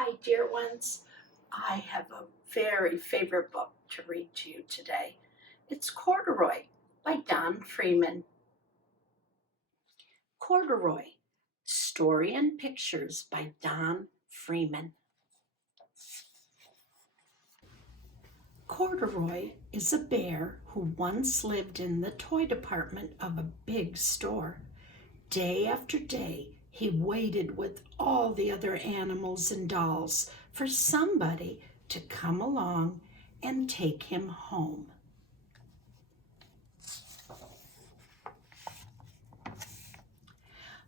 Hi, dear ones. I have a very favorite book to read to you today. It's Corduroy by Don Freeman. Corduroy, Story and Pictures by Don Freeman. Corduroy is a bear who once lived in the toy department of a big store. Day after day, he waited with all the other animals and dolls for somebody to come along and take him home.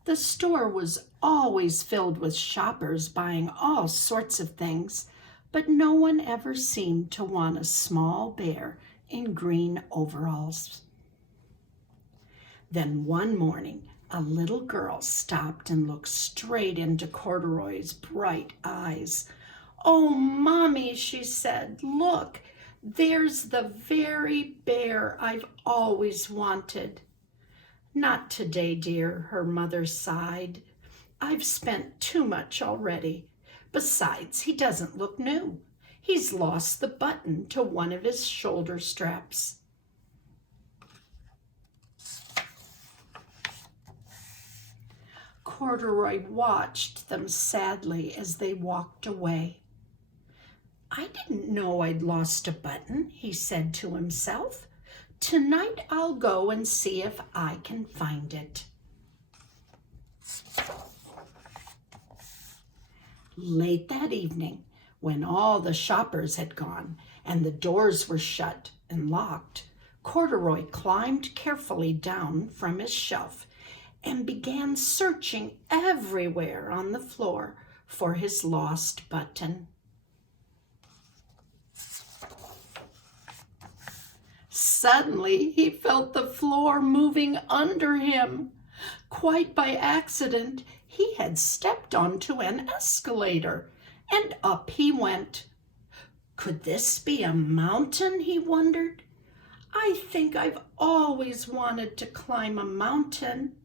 The store was always filled with shoppers buying all sorts of things, but no one ever seemed to want a small bear in green overalls. Then one morning, a little girl stopped and looked straight into Corduroy's bright eyes. "Oh, Mommy," she said, "look, there's the very bear I've always wanted." "Not today, dear," her mother sighed. "I've spent too much already. Besides, he doesn't look new. He's lost the button to one of his shoulder straps." Corduroy watched them sadly as they walked away. "I didn't know I'd lost a button," he said to himself. "Tonight I'll go and see if I can find it." Late that evening, when all the shoppers had gone and the doors were shut and locked, Corduroy climbed carefully down from his shelf and began searching everywhere on the floor for his lost button. Suddenly, he felt the floor moving under him. Quite by accident, he had stepped onto an escalator, and up he went. Could this be a mountain, he wondered? "I think I've always wanted to climb a mountain."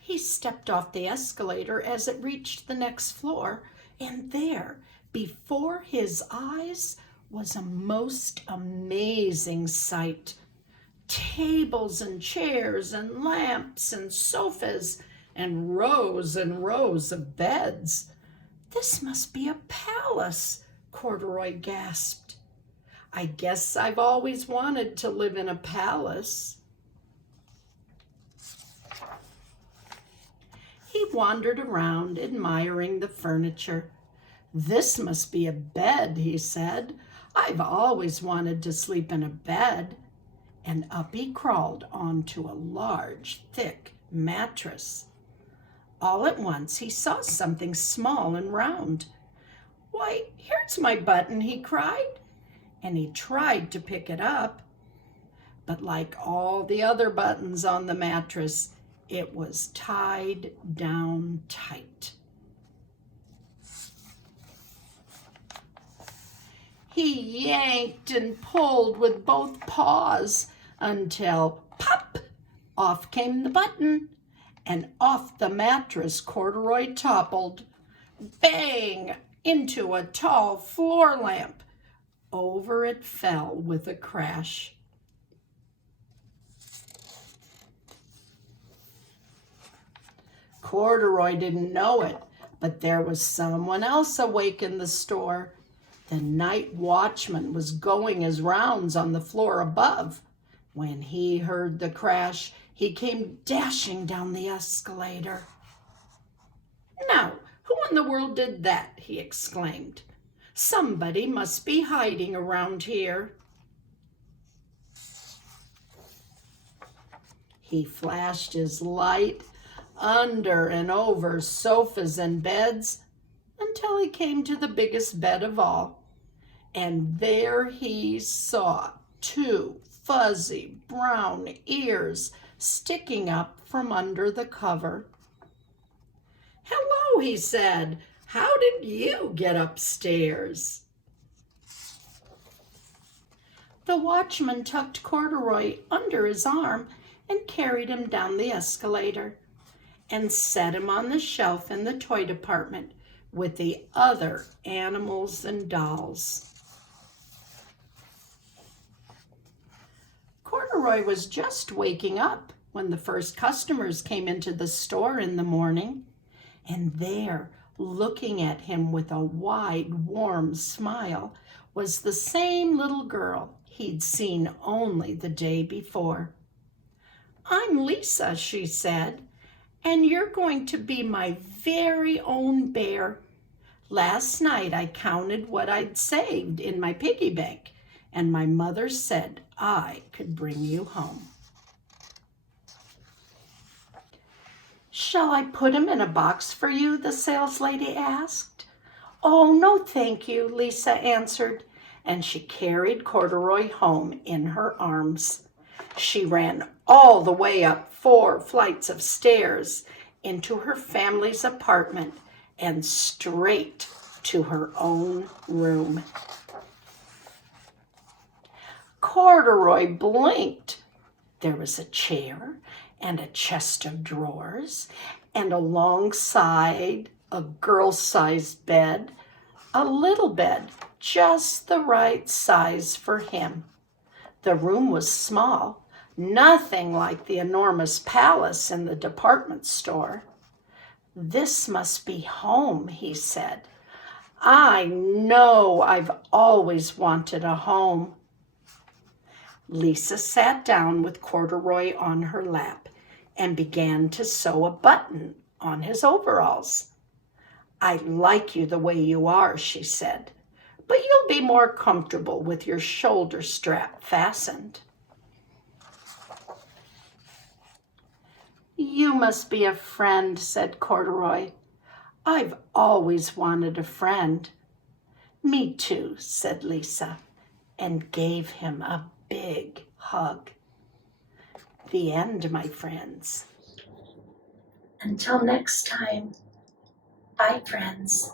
He stepped off the escalator as it reached the next floor, and there, before his eyes, was a most amazing sight. Tables and chairs and lamps and sofas and rows of beds. "This must be a palace," Corduroy gasped. "I guess I've always wanted to live in a palace." He wandered around, admiring the furniture. "This must be a bed," he said. "I've always wanted to sleep in a bed." And up he crawled onto a large, thick mattress. All at once he saw something small and round. "Why, here's my button," he cried, and he tried to pick it up. But like all the other buttons on the mattress, it was tied down tight. He yanked and pulled with both paws until, pop, off came the button, and off the mattress Corduroy toppled, bang, into a tall floor lamp. Over it fell with a crash. Corduroy didn't know it, but there was someone else awake in the store. The night watchman was going his rounds on the floor above. When he heard the crash, he came dashing down the escalator. "Now, who in the world did that?" he exclaimed. "Somebody must be hiding around here." He flashed his light under and over sofas and beds until he came to the biggest bed of all. And there he saw two fuzzy brown ears sticking up from under the cover. "Hello," he said. "How did you get upstairs?" The watchman tucked Corduroy under his arm and carried him down the escalator. and set him on the shelf in the toy department with the other animals and dolls. Corduroy was just waking up when the first customers came into the store in the morning, and there, looking at him with a wide, warm smile, was the same little girl he'd seen only the day before. "I'm Lisa," she said, "and you're going to be my very own bear. Last night I counted what I'd saved in my piggy bank, and my mother said I could bring you home." "Shall I put him in a box for you?" the saleslady asked. "Oh, no, thank you," Lisa answered, and she carried Corduroy home in her arms. She ran all the way up 4 flights of stairs into her family's apartment and straight to her own room. Corduroy blinked. There was a chair and a chest of drawers, and alongside a girl-sized bed, a little bed just the right size for him. The room was small, nothing like the enormous palace in the department store. "This must be home," he said. "I know I've always wanted a home." Lisa sat down with Corduroy on her lap and began to sew a button on his overalls. "I like you the way you are," she said, "but you'll be more comfortable with your shoulder strap fastened." "You must be a friend," said Corduroy. "I've always wanted a friend." "Me too," said Lisa, and gave him a big hug. The end, my friends. Until next time, bye, friends.